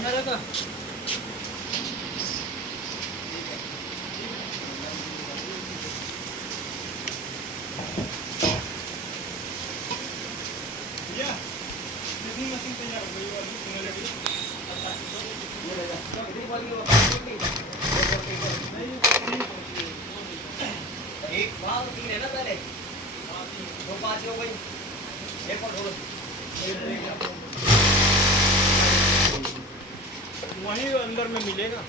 मेरे का मशीन तैयार हो गई वाली सिंगल ये रहेगा तो कितनी वाली वो एक वहां तो 3 है ना पहले 2 5 हो गई एक और ढोल वहीं अंदर में मिलेगा।